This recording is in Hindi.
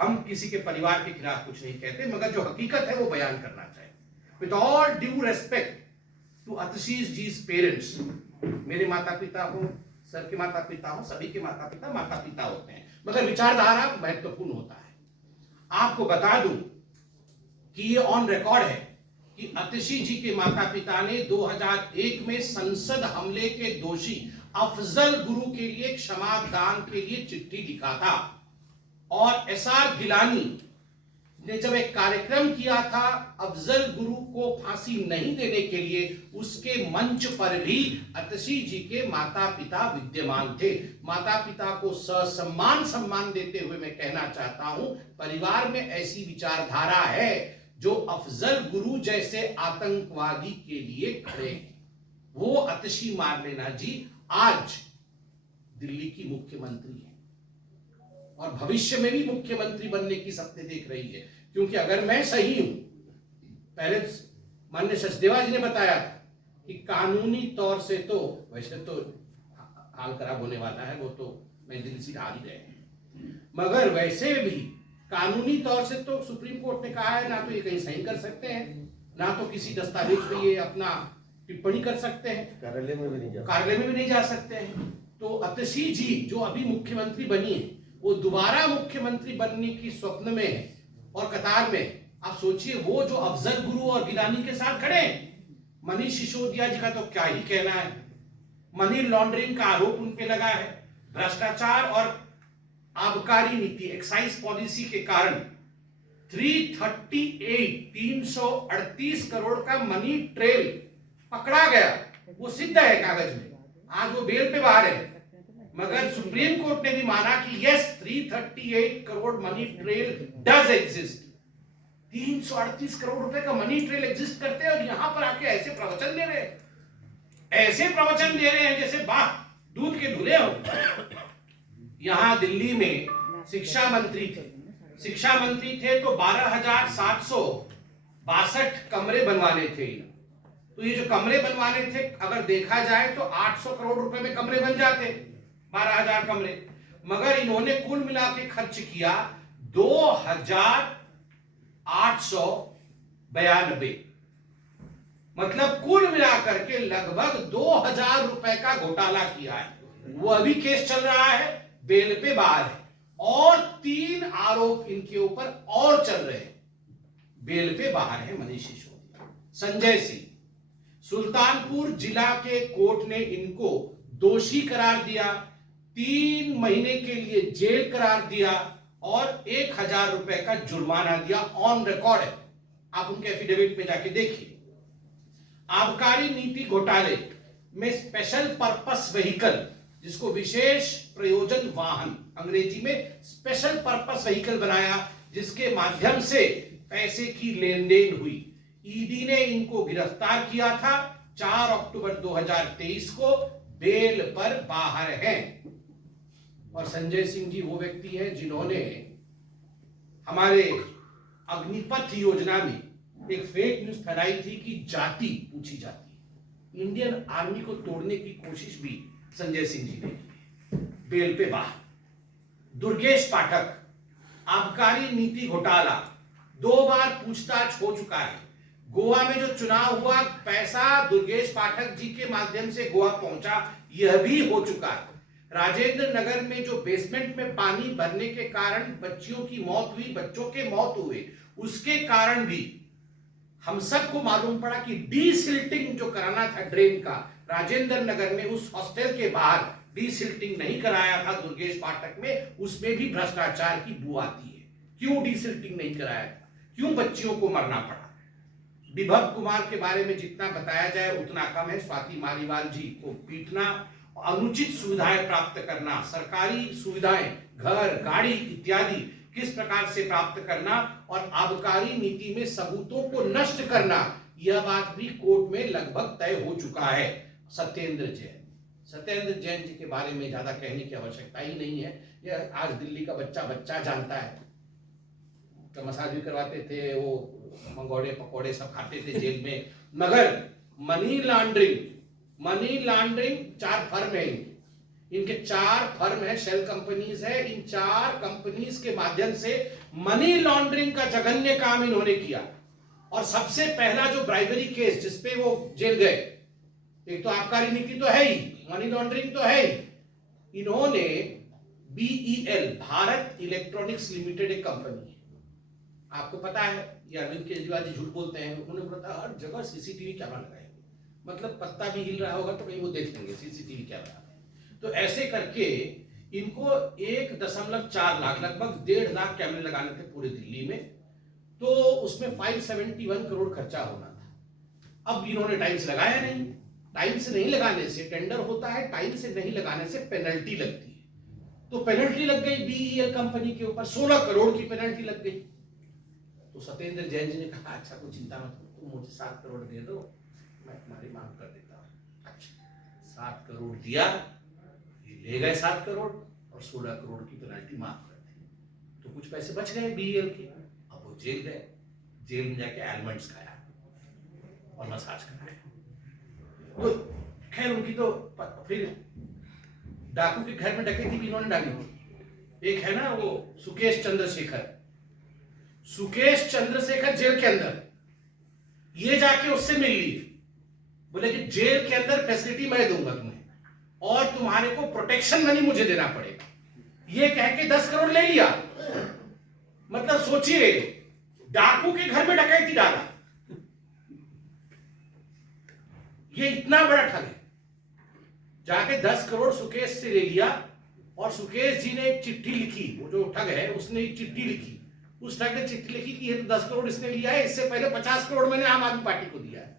हम किसी के परिवार के खिलाफ कुछ नहीं कहते, मगर जो हकीकत है वो बयान करना चाहिए। With all due respect to Atishi ji's parents, मेरे माता पिता हो, सर के माता पिता हो, सभी के माता पिता होते हैं, मगर विचारधारा महत्वपूर्ण होता है। आपको बता दूं कि ये ऑन रिकॉर्ड है कि आतिशी जी के माता पिता ने 2001 में संसद हमले के दोषी अफजल गुरु के लिए क्षमा दान के लिए चिट्ठी लिखा था, और एसआर गिलानी ने जब एक कार्यक्रम किया था अफजल गुरु को फांसी नहीं देने के लिए, उसके मंच पर भी आतिशी जी के माता पिता विद्यमान थे। माता पिता को सम्मान देते हुए मैं कहना चाहता हूं, परिवार में ऐसी विचारधारा है जो अफजल गुरु जैसे आतंकवादी के लिए खड़े हैं। वो आतिशी मारलेना जी आज दिल्ली की मुख्यमंत्री है और भविष्य में भी मुख्यमंत्री बनने की सपने देख रही है, क्योंकि अगर मैं सही हूं, पहले माननीय सचदेवा जी ने बताया था कि कानूनी तौर से तो वैसे तो हाल खराब होने वाला है, वो तो नई दिल्ली सीट हार ही रहे हैं, मगर वैसे भी कानूनी तौर से तो सुप्रीम कोर्ट ने कहा है ना तो ये कहीं साइन कर सकते हैं, ना तो किसी दस्तावेज पे ये अपना टिप्पणी कर सकते हैं, कार्यालय में भी नहीं जा सकते हैं। तो आतिशी जी जो अभी मुख्यमंत्री बनी है, वो दोबारा मुख्यमंत्री बनने की स्वप्न में है और कतार में। आप सोचिए, वो जो अफजल गुरु और गिलानी के साथ खड़े हैं। मनीष सिसोदिया जी का तो क्या ही कहना है, मनी लॉन्ड्रिंग का आरोप उन पे लगा है, भ्रष्टाचार और आबकारी नीति एक्साइज पॉलिसी के कारण 338 करोड़ का मनी ट्रेल पकड़ा गया, वो सिद्ध है कागज में। आज वो बेल पे बाहर है, मगर सुप्रीम कोर्ट ने भी माना कि yes 338 crore money trail does exist. 338 crore रुपए का मनी ट्रेल एग्जिस्ट करते हैं और यहां पर आके ऐसे प्रवचन दे रहे हैं, जैसे वाह दूध के धुले हो। यहां दिल्ली में शिक्षा मंत्री थे तो 12,762 कमरे बनवाने थे। तो ये जो कमरे बनवाने थे, अगर देखा जाए तो 800 करोड़ रुपए में कमरे बन जाते, 12,000 कमरे, मगर इन्होंने कुल मिला के खर्च किया 2,892, मतलब कुल मिलाकर के लगभग 2,000 रुपए का घोटाला किया है। वो अभी केस चल रहा है, बेल पे बाहर है, और 3 आरोप इनके ऊपर और चल रहे हैं। बेल पे बाहर है मनीष सिसोदिया, संजय सिंह। सुल्तानपुर जिला के कोर्ट ने इनको दोषी करार दिया, 3 महीने के लिए जेल करार दिया और 1,000 रुपए का जुर्माना दिया। ऑन रिकॉर्ड है, आप उनके एफिडेविट में जाके देखिए। आबकारी नीति घोटाले में स्पेशल पर्पस व्हीकल, जिसको विशेष प्रयोजन वाहन अंग्रेजी में स्पेशल पर्पस व्हीकल बनाया, जिसके माध्यम से पैसे की लेन देन हुई। ईडी ने इनको गिरफ्तार किया था 4 अक्टूबर 2023 को, बेल पर बाहर हैं। और संजय सिंह जी वो व्यक्ति हैं जिन्होंने हमारे अग्निपथ योजना में एक फेक न्यूज फैलाई थी कि जाति पूछी जाती है। इंडियन आर्मी को तोड़ने की कोशिश भी संजय सिंह जी ने की, बेल पे बाहर। दुर्गेश पाठक, आबकारी नीति घोटाला, 2 बार पूछताछ हो चुका है। गोवा में जो चुनाव हुआ, पैसा दुर्गेश पाठक जी के माध्यम से गोवा पहुंचा, यह भी हो चुका है। राजेंद्र नगर में जो बेसमेंट में पानी भरने के कारण बच्चियों की मौत हुई, बच्चों के मौत हुए, उसके कारण भी हम सबको मालूम पड़ा कि डीसिल्टिंग जो कराना था ड्रेन का राजेंद्र नगर में, उस हॉस्टल के बाहर डीसिल्टिंग नहीं कराया था दुर्गेश पाठक में, उसमें भी भ्रष्टाचार की बू आती है। क्यों डीसिल्टिंग नहीं कराया था, क्यों बच्चियों को मरना पड़ा? विभव कुमार के बारे में जितना बताया जाए उतना कम है। स्वाति मालीवाल जी को पीटना, अनुचित सुविधाएं प्राप्त करना, सरकारी सुविधाएं, घर, गाड़ी इत्यादि किस प्रकार से प्राप्त करना, और आबकारी नीति में सबूतों को नष्ट करना, यह बात भी कोर्ट में लगभग तय हो चुका है। सत्येंद्र जैन जी के बारे में ज्यादा कहने की आवश्यकता ही नहीं है। यह आज दिल्ली का बच्चा जानता है। तो मसाज भी करवाते थे, वो मंगोड़े पकोड़े सब खाते थे जेल में, मगर मनी लॉन्ड्रिंग 4 फर्म है। इनके 4 फर्म है, शेल कंपनीज है। इन 4 कंपनीज के माध्यम से मनी लॉन्ड्रिंग का जघन्य काम इन्होंने किया। और सबसे पहला जो ब्राइबरी केस जिसपे वो जेल गए, एक तो आबकारी नीति तो है ही, मनी लॉन्ड्रिंग तो है ही, इन्होंने BEL, भारत इलेक्ट्रॉनिक्स लिमिटेड एक कंपनी है, आपको पता है ये अरविंद केजरीवाल जी झूठ बोलते हैं, उन्होंने बताया हर जगह सीसीटीवी कैमरा लगाएंगे, मतलब पत्ता भी हिल रहा होगा तो कहीं वो देख लेंगे सीसीटीवी कैमरा। तो ऐसे करके इनको 1.4 लाख, लगभग 1.5 लाख कैमरे लगाने थे पूरे दिल्ली में। तो उसमें 571 करोड़ खर्चा होना था। अब इन्होंने टाइम से लगाया नहीं। टाइम से नहीं लगाने से टेंडर होता है, टाइम से नहीं लगाने से पेनल्टी लगती है। तो पेनल्टी लग गई BEL कंपनी के ऊपर, 16 करोड़ की पेनल्टी लग गई। तो सत्येंद्र जैन जी ने कहा अच्छा कोई चिंता मत करो, तुम मुझे 7 करोड़ दे दो, मैं तुम्हारी मांग कर देता हूं। अच्छा 7 करोड़ दिया, ये ले गए 7 करोड़ और 16 करोड़ की पेनल्टी माफ कर दी। तो कुछ पैसे बच गए BEL के। अब वो जेल गए, जेल में जाके एलिमेंट्स खाया और मसाज कराया। तो खैर उनकी तो फिर डाकू के घर में डकैती भी इन्होंने डाली थी। एक है ना वो सुकेश चंद्रशेखर, सुकेश चंद्रशेखर जेल के अंदर, ये जाके उससे मिल ली, बोले कि जेल के अंदर फैसिलिटी मैं दूंगा तुम्हें और तुम्हारे को प्रोटेक्शन मनी मुझे देना पड़ेगा। ये कह के 10 करोड़ ले लिया। मतलब सोचिए, डाकू के घर में डकैती डाला, ये इतना बड़ा ठग है। जाके 10 करोड़ सुकेश से ले लिया और सुकेश जी ने एक चिट्ठी लिखी, वो जो ठग है उसने एक चिट्ठी लिखी, उस ठग ने चिट्ठी लिखी कि ये तो 10 करोड़ इसने लिया है, इससे पहले 50 करोड़ मैंने आम आदमी पार्टी को दिया है।